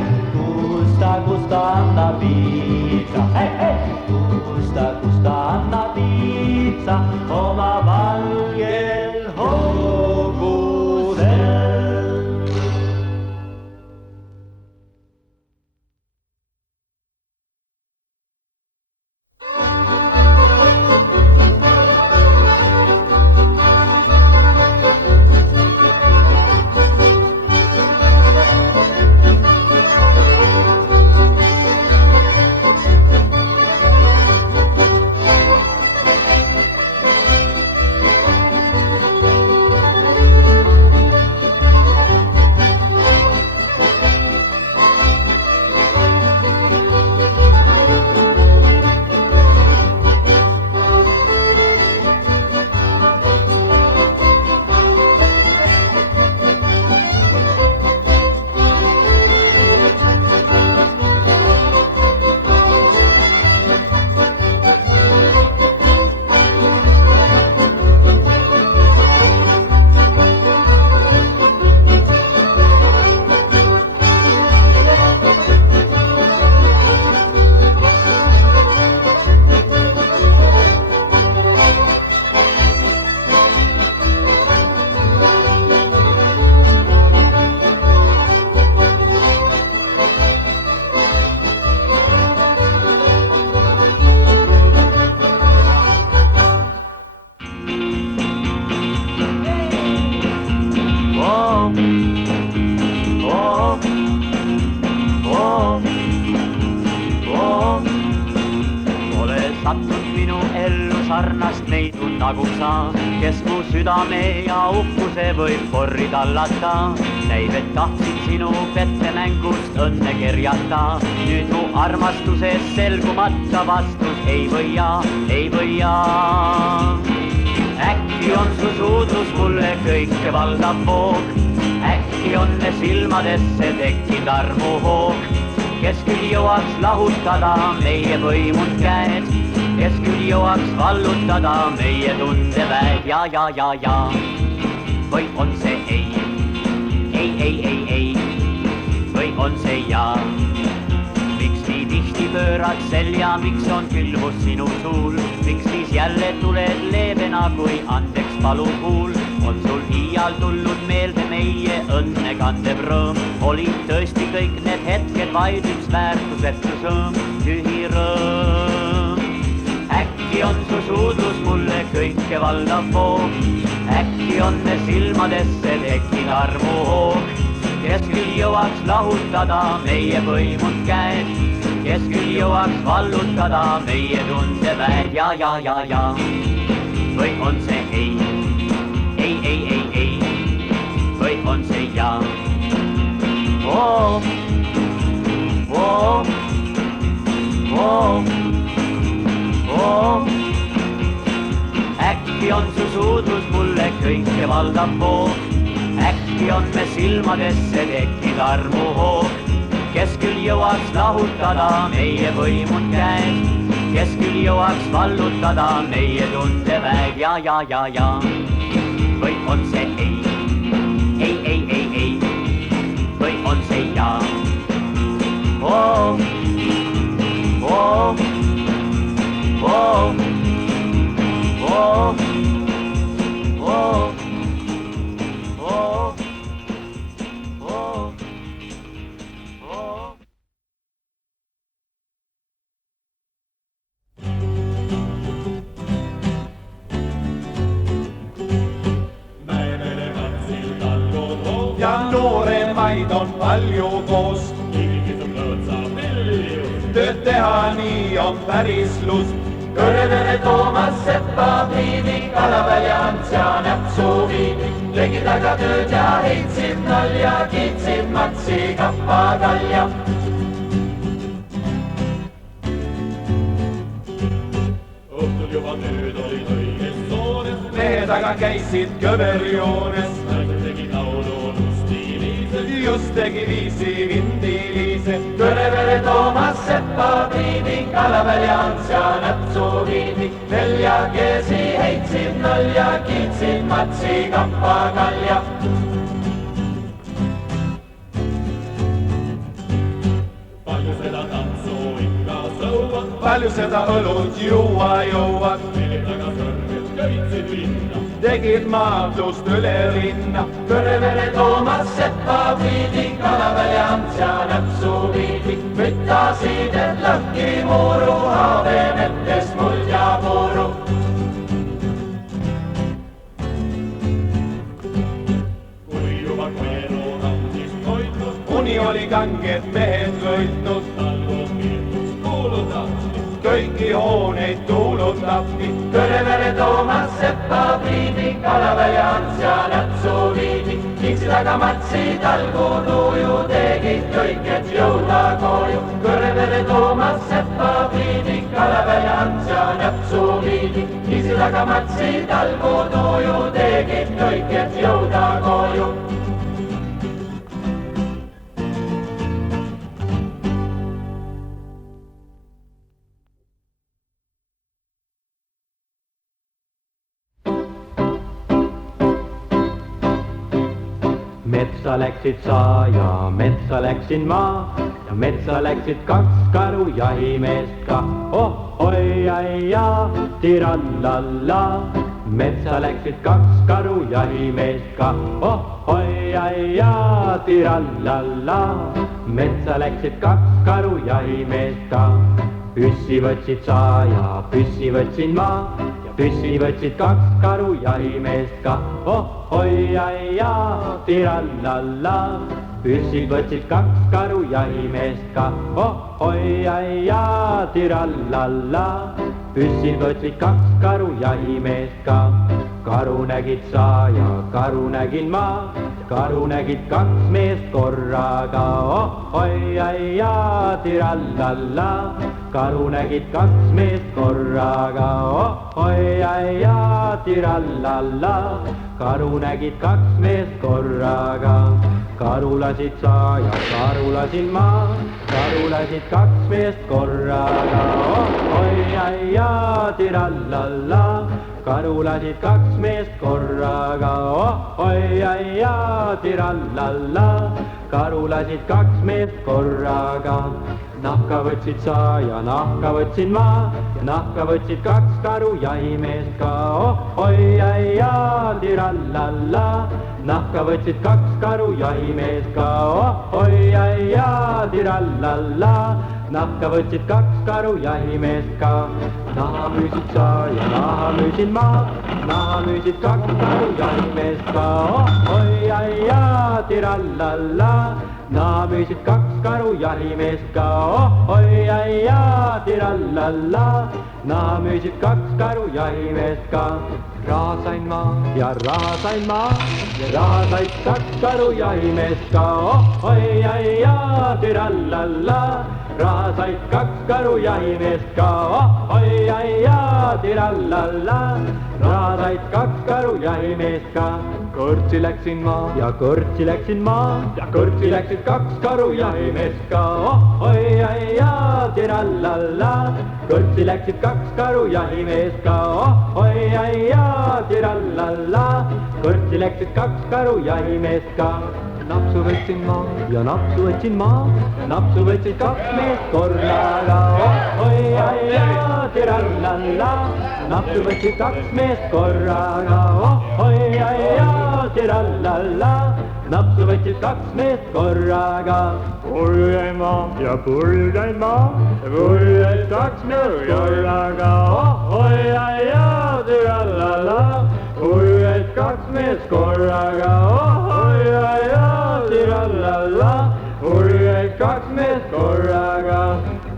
nagu sa, kes mu südame ja uhkuse võib korri tallata. näib, et tahtsid sinu pettemängust õnne kerjata. nüüd mu armastuses selgumata vastus ei võia, ei võia. äkki on su suudlus mulle kõike valdav voog, äkki on me silmadesse tekkinud armuhoog, kes küll jõuaks lahutada meie võimud käed, kes küll jõuaks vallutada meie tundeväed ja. või on see ei, või on see jaa. miks nii tihti pöörad selja, miks on külmus sinu suul, miks siis jälle tuled leebena kui andeks paluv kuul? on sul iial tulnud meelde meie õnne kandev rõõm, olid tõesti kõik need hetked vaid üks väärtusetu sõõm, tühi rõõm. äkki on su suudlus mulle kõike valdav voog, äkki on me silmadesse tekkinud armuhoog, kes küll jõuaks lahutada meie võimud käed, kes küll jõuaks vallutada meie tundeväed ja. või on see ei, või on see jaa. äkki on su suudlus mulle kõike valdav voog, äkki on me silmadesse tekkinud armuhoog, kes küll jõuaks lahutada meie võimud käed, kes küll jõuaks vallutada meie tundeväed ja. või on see ei, või on see jaa. ja nooremaid on palju koos. tööd teha nii on päris lust. Kõrvere Toomas, Sepa, Priidi, Kalaväli, Ants ja Näpsu Viidi. Tegid aga tööd ja heitsid nalja, kiitsid Matsi, Kappa, Kalja. õhtul juba tööd olid õiges soones, mehed aga käisid kõverjoones. naised tegid laulu lustiiliise, just tegi viisi vindiliise. Kõrvere Toomas, Sepa, Priidi, Kalaväli, Ants ja Näpsu Viidi. Neljakesi heitsid nalja, kiitsid Matsi, Kappa, Kalja. palju seda tantsu ikka sõuad, palju seda õlut juua jõuad. mehed aga sõrmed köitsid linna, tegid maadlust üle linna. Kõrvere Toomas, Sepa, Priidi, Kalaväli, Ants ja Näpsu Viidi. Müttasid, et lõhki muuru, haavemetest muld ja puuru. kui juba koeru raudist hoidnud, uni oli kanged mehed võitnud. talgus kirjus kuulutati, kõiki hooneid tuulutati. Kõrvere Toomas, Sepa, Priidi, Kalaväli, Ants ja Näpsu Viidi. Kiitsid aga Matsi, talgu tuuju, tegid kõik, et jõuda koju. Kõrvere Toomas, Sepa, Priidi, Kalaväli, Ants ja Näpsu Viidi. Kiitsid aga Matsi, talgu tuuju, tegid kõik, et jõuda koju. metsa läksid sa ja metsa läksin ma ja metsa läksid kaks karu jahimeest ka. Ohoi ja tirallalla, metsa läksid kaks karu jahimeest ka. Ohoi ja tirallalla, metsa läksid kaks karu jahimeest ka. püssi võtsid sa ja püssi võtsin ma ja püssi võtsid kaks karu jahimeest ka. Ohoi ja tirallalla, püssid võtsid 2 karu jahimeest ka, oh-oi ja tirallalla. püssid võtsid 2 karu jahimeest ka, karu nägid sa ja karu nägin ma, karu nägid 2 meest korraga, oh-oi ja tirallalla. karu nägid 2 meest korraga, oh-oi ja tirallalla. karu nägid 2 meest korraga, karu lasid sa ja karu lasin ma, karu lasid 2 meest korraga, oh-oi ja tirallalla. karu lasid 2 meest korraga, oh-oi ja tirallalla. karu lasid 2 meest korraga, nahka võtsid sa ja nahka võtsin ma, ja nahka võtsid 2 karu jahimeest ka, oh-oi ja tirallalla. nahka võtsid 2 karu jahimeest ka, oh-oi ja tirallalla. nahka võtsid 2 karu jahimeest ka, naha müüsid sa ja naha müüsin ma, naha müüsid 2 karu jahimeest ka, oh-oi ja tirallalla. naha müüsid 2 karu jahimeest ka, oh-oi ja tirallalla. naha müüsid 2 karu jahimeest ka, raha sain ma ja raha sain ma, ja raha said 2 karu jahimeest ka, oh-oi ja tirallalla. raha said 2 karu jahimeest ka, oh-oi ja tirallalla. raha said 2 karu jahimeest ka, kõrtsi läksin ma ja kõrtsi läksin ma, ja kõrtsi läksid 2 karu jahimeest ka, oh-oi ja tirallalla. kõrtsi läksid 2 karu jahimeest ka, oh-oi ja tirallalla. kõrtsi läksid 2 karu jahimeest ka, napsu võtsin ma ja napsu võtsin ma, napsu võtsid 2 meest korraga, oh-oi ja tirallalla. napsu võtsid 2 meest korraga, oh-oi ja tirallalla. napsu võtsid 2 meest korraga, purju jäin ma ja purju jäin ma, purju jäid 2 meest korraga, oh-oi ja tirallalla. purju jäid 2 meest korraga, oh-oi ja tirallalla. purju jäid 2 meest korraga,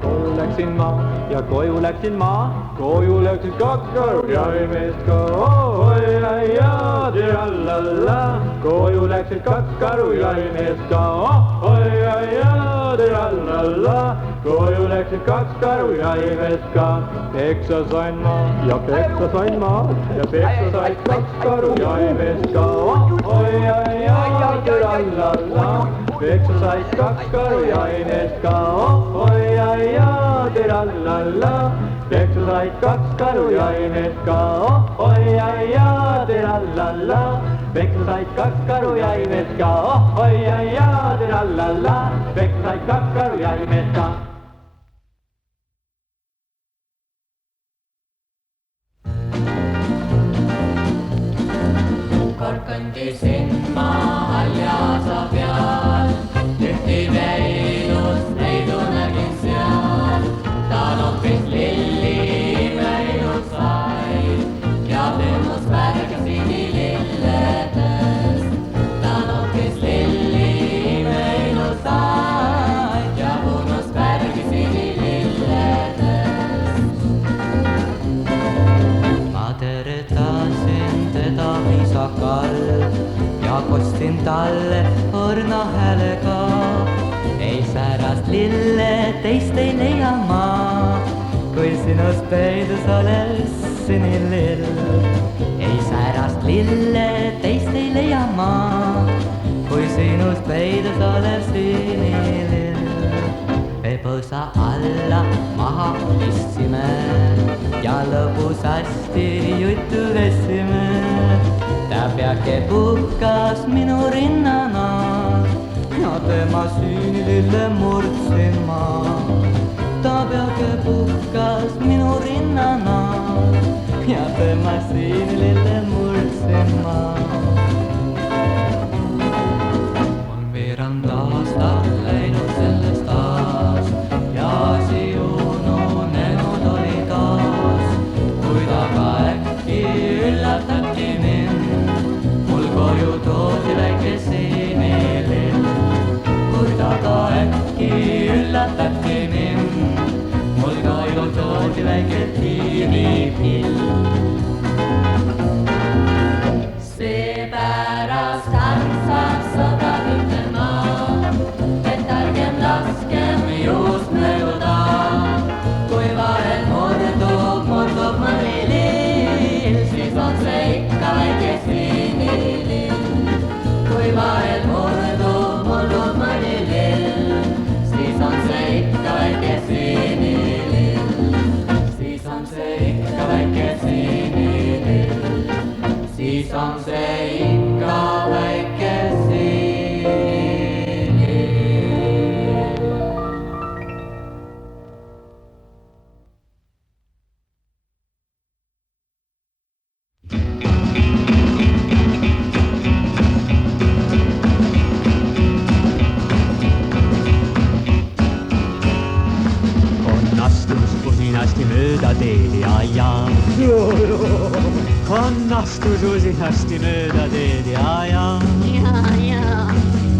koju läksin ma ja koju läksin ma, koju läksid 2 karu jahimeest ka, oh-oi ja tirallalla. koju läksid 2 karu jahimeest ka, oh-oi ja tirallalla. koju läksid 2 karu jahimeest ka, peksa sain ma ja peksa sain ma, ja peksa said 2 karu jahimeest ka, oh-oi ja tirallalla. peksa said 2 karu jahimeest ka, oh-oi ja tirallalla. peksa said 2 karu jahimeest ka, oh-oi ja tirallalla. peksa said 2 karu jahimeest ka, oh-oi ja tirallalla. peksa said 2 karu jahimeest ka. Kõndisin ma haljasa peal, ühtive ilust neidu nägin seal. Ta noppis lilli imeilus sai ja tõmbus värga sinililledest. Ta noppis lilli imeilus sai ja tõmbus värga sinililledest. Ma teretasin teda viisakalt ja kostsin talle õrna häälega. ei särast lille teist ei leia ma, kui sinus peidus alles sinilill. ei särast lille teist ei leia ma, kui sinus peidus alles sinilill. veepõõsa alla maha istsime ja lõbusasti juttu vestsime. ta peake puhkas minu rinnana ja tema siinilille murdsin ma. ta peake puhkas minu rinnana ja tema siinilille murdsin ma. on veerand aastat läinud sellest aast ja asi ununenud oli taas, kuid aga äkki üllatati mind. mul koju toodi väike sinilill pärast tantsab sõda ütlema, et ärgem laskem juust mööduda. Kui vahel murdub mõni lill, siis on see ikka väike siinilill. Kui vahel murdub mõni lill, siis on see ikka väike siinilill. Siis on see ikka väike siinilill. Siis on see ikka väike siinilill. On astus usinasti mööda teed ja. On astus usinasti mööda teed ja.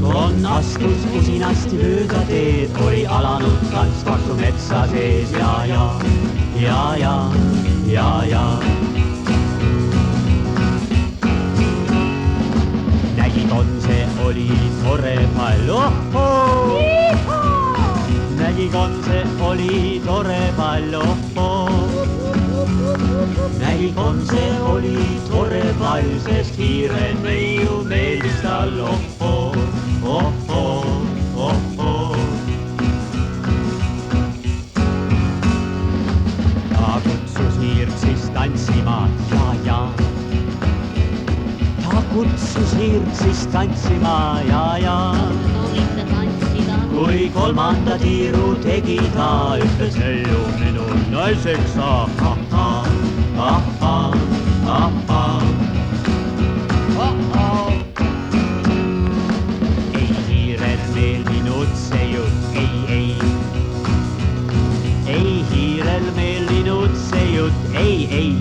On astus usinasti mööda teed, oli alanud tants Paksu metsa sees ja. Nägid on see oli tore pall, ohoo! Nägid on see oli tore pall, ohoo! Nägid on see oli tore pall, sest hiired neiu meeldis tal, ohoo! Ta kutsus hiirt siis tantsima ja. Ta kutsus hiirt siis tantsima ja. Kui kolmanda tiiru tegi ta, ütles neiu minu naiseks Ei hiirel meeldinud see jutt, ei. Ei hiirel meeldinud see jutt, ei.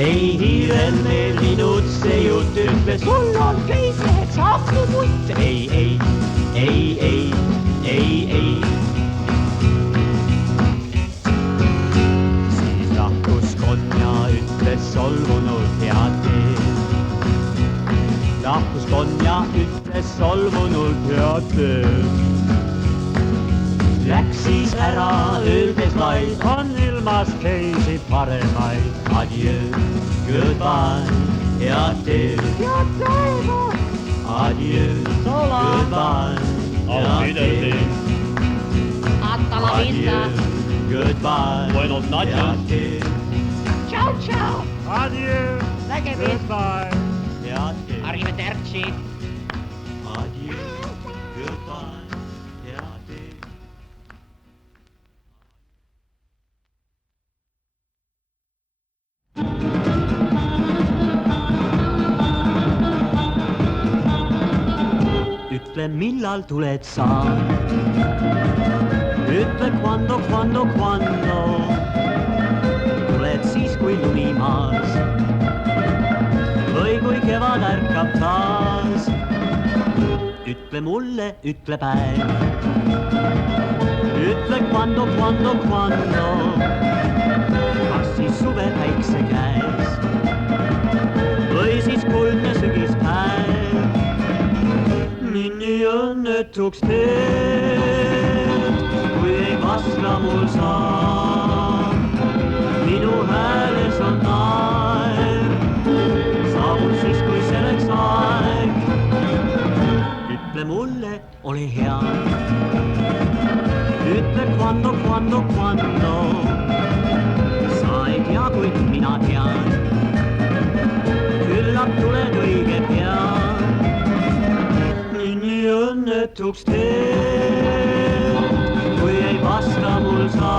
Ei hiirel meeldinud see jutt, ütles sul on keislehed saapnu mutt, ei. Siis lahkus Konja, ütles solvunult head teed. Lahkus Konja, ütles solvunult head teed. Läks siis ära, öeldes vaid, on ilmas teisi paremaid. Adieu, goodbye, head teed. Adieu, goodbye, head teed. Adieu, goodbye, Buenos noches. head teed. Ciao, ciao. Adieu, Nägemist. goodbye, head teed. Arrivederci. Adieu, goodbye, head teed. Ütle, millal tuled sa? Ütle, quando. Tuled siis, kui lumi maas või kui kevad ärkab taas. Ütle mulle, ütle päev. Ütle, quando. Kas siis suve päikse käes või siis kuldne sügispäev. Nii õnnetuks teed, kui ei vasta mul sa. Minu hääles on naer, saabub siis, kui selleks aeg. Ütle mulle, ole hea. Ütle, quando. Sa ei tea, kuid mina tean. Küllap tuled õige pea. Nii õnnetuks teed, kui ei vasta mul sa.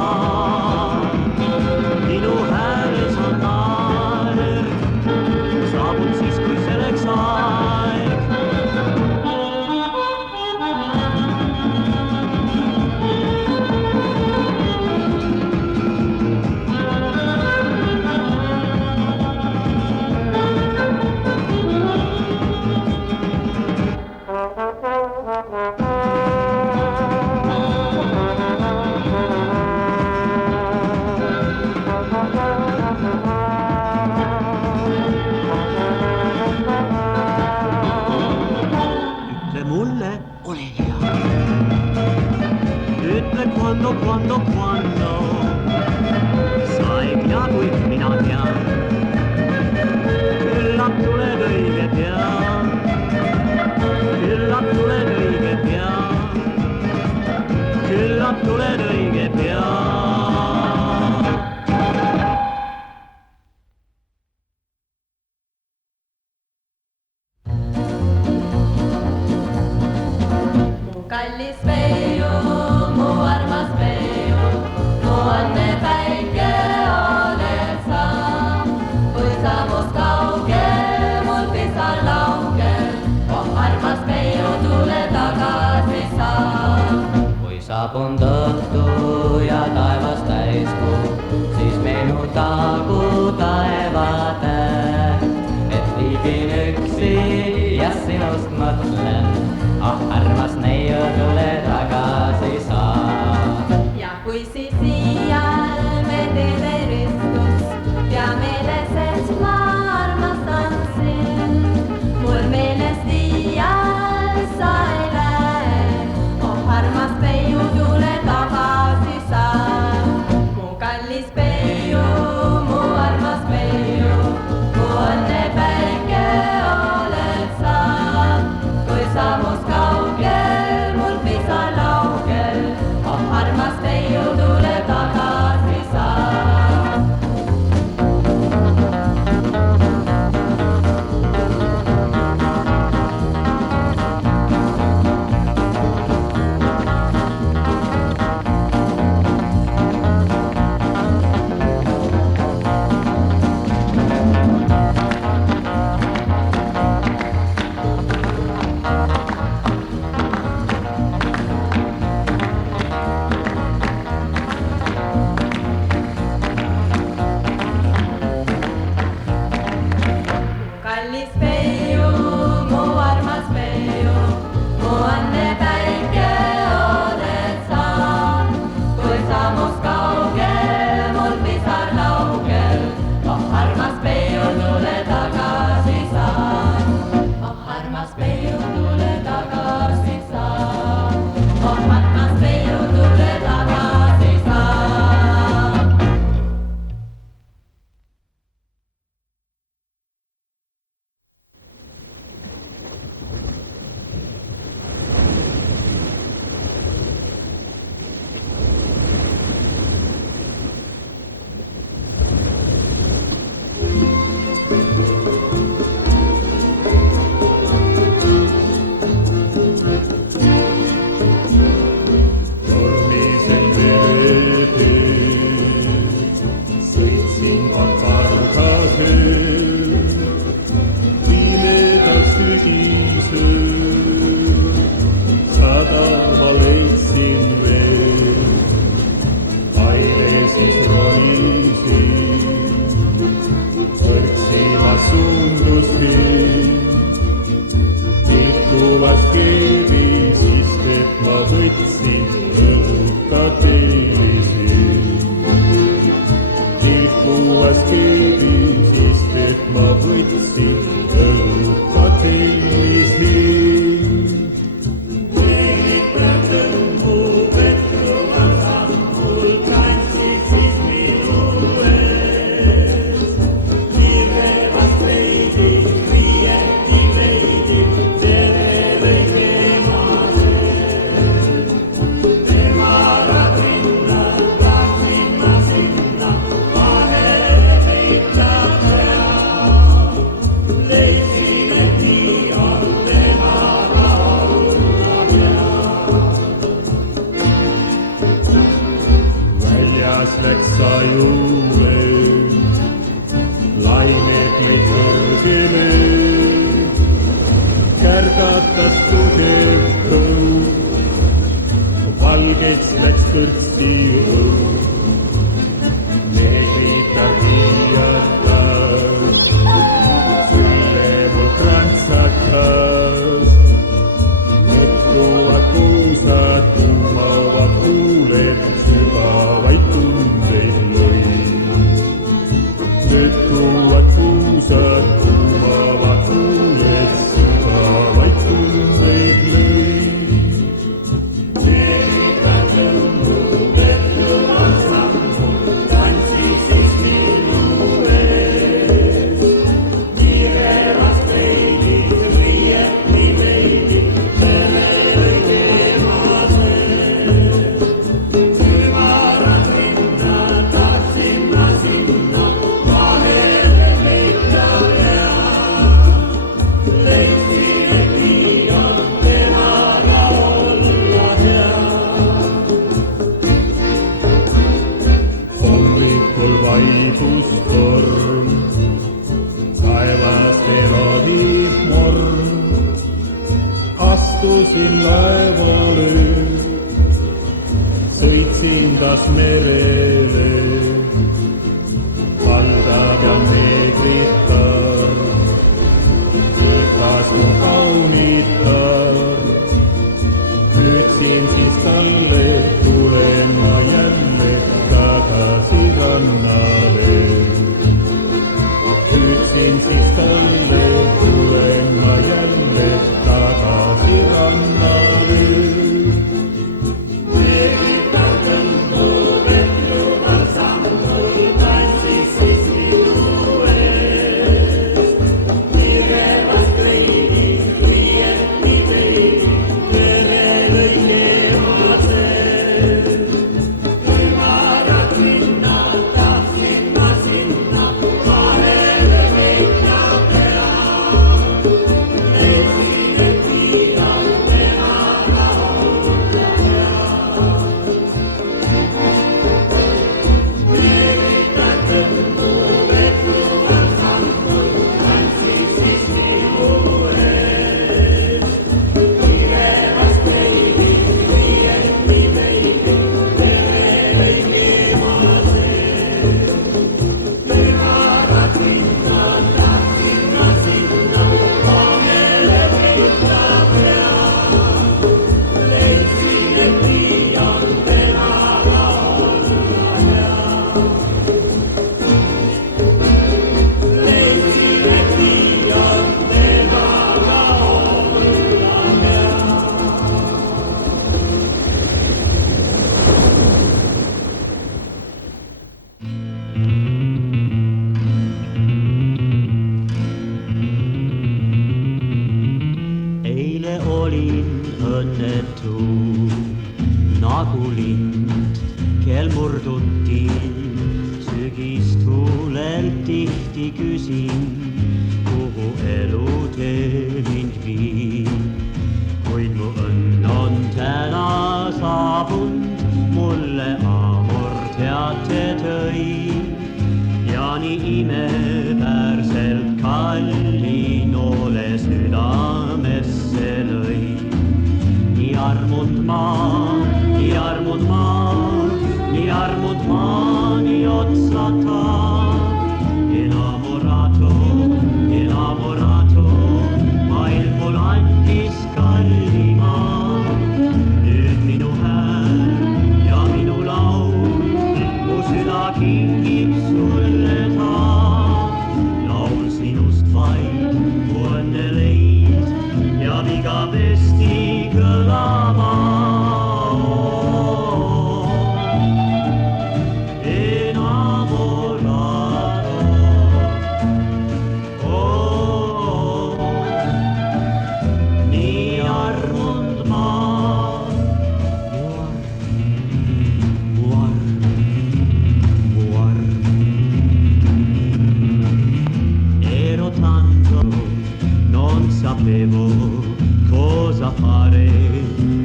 Minu hääles on naer, saabub siis, kui selleks aeg. quando sa ei tea, kuid mina tean, küllap tuled õige pea, küllap tuled õige pea, küllap tuled õige pea. Kallis Veiu, mu armas Veiu, mu õnne päike oled sa. Kui sa must kaugel, mul pisar laugel, oh armas Veiu, tule tagasi sa. Kui saabunud õhtu ja taevas täiskuu, siis meenutagu taevatäht, et viibin üksi ja sinust mõtlen. Ah, armas neiu, tule tagasi sa. Ja kui siis iial me teile ristus, pea meeles, et ma armastan sind. Mul meelest iial sa ei lähe, oh armas Veiu, tule tagasi sa. Mu kallis Veiu, mu armas Veiu, mu õnne päike oled sa. Kui sa must kaugel, mul pisar laugel, oh armas Veiu, tule tagasi sa. Kallis Veiu, mu armas Veiu, mu õnne päike oled sa. Kui sa must kaugel, mul pisar laugel, oh armas Veiu, tule tagasi sa. Oh armas Veiu, tule tagasi sa. Oh armas Veiu, tule tagasi sa. Tormisen veretee, sõitsin patargasel, pimedal sügisel, sadama leidsin veel, aile siis ronisin, võrksima suundusin, tihtuvas keevis, sest et ma võtsin õluka tellisin. Tihtuvas keevis, sest et ma võtsin õluka tellisin. Meelitab tõmbu pettuval sammul, tantsid siis minu ees. Virvevas veidi, riieti veidi, tere lõi teemasel. Temaga kindlal tahtsin ma sinna, vahele heitab pea. Leidsin, et nii on temaga olla hea. Väljas läks sajuve, lained meid kõrgele, kärgatas tugev tõus, valgeks läks kõrtsi õud. Neeglitar hiljatas, sülle mul krantsakas, mõttuvad kuusad, tuumavad huuled, sügavaid tundeid lõi. Mõttuvad kuusad, tuumavad huuled, sügavaid tundeid lõi. Meelitab tõmbu jõudsin laevale, sõitsin taas merele, kalda peal neegritar, ikas mu kaunitar. Ütsin siis talle, tulen ma jälle tagasi rannale. Ütsin siis talle, tulen ma jälle tagasi rannale. Neegitar tõmbub, et jumal sammul tantsis siis minu ees. Nii rebas kleidi, nii et nii veidi, vere lõi emasel. Ümarat minna, tahtsin ma sinna, vahele veikna pea. Leidsin, et viial temaga olla hea. Neegitar tõmbub, et jumal sammul tantsis siis minu ees. Nii rebas kleidi, nii et nii veidi, vere lõi emasel. Ümarat minna, tahtsin ma sinna, vahele veikna pea. Leidsin, et viial temaga olla hea. Leidsin, et viial temaga olla hea. Eile olin õnnetu nagu lind, kel murduti. Sügistulelt tihti küsin, kuhu elutee mind viib. Kuid mu õnn on täna saabund, mulle amor teate tõi. Ja nii imeväärselt kallin ole südamesse lõi. Nii armund maa, nii armund maa, nii armund maa, nii otsa ta. Enamorato, enamorato, maailm mul andis kallima. Nüüd minu hääl ja minu laul, mu süda kingib sulle ta. Laul sinust vaid, mu õnne leid ja igavesti kõlama. Sapevo cosa fare,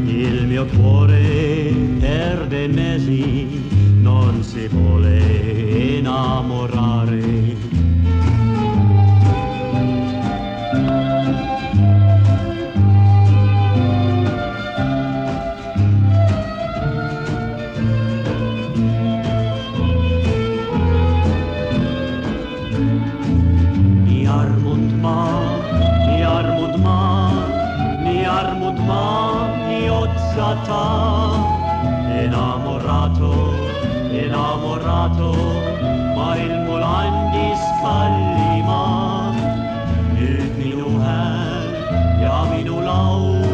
il mio cuore per dei mesi non si vuole innamorare. Ni armund maa, ni armund maa, ni armund maa, ni otsa ta. Enamorato, enamorato, maailm mul andis kallima. Nüüd minu hääl ja minu laul,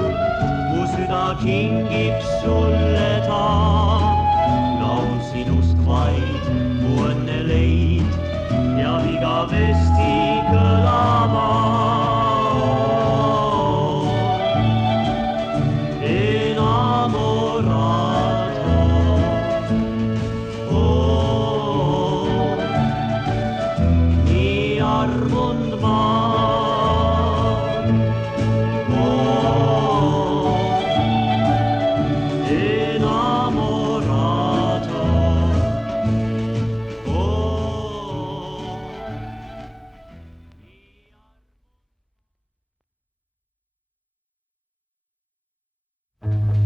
mu süda kingib sulle ta. Laul sinust vaid, mu õnne leid ja igavesti kõlama. Enamorado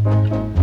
Thank you.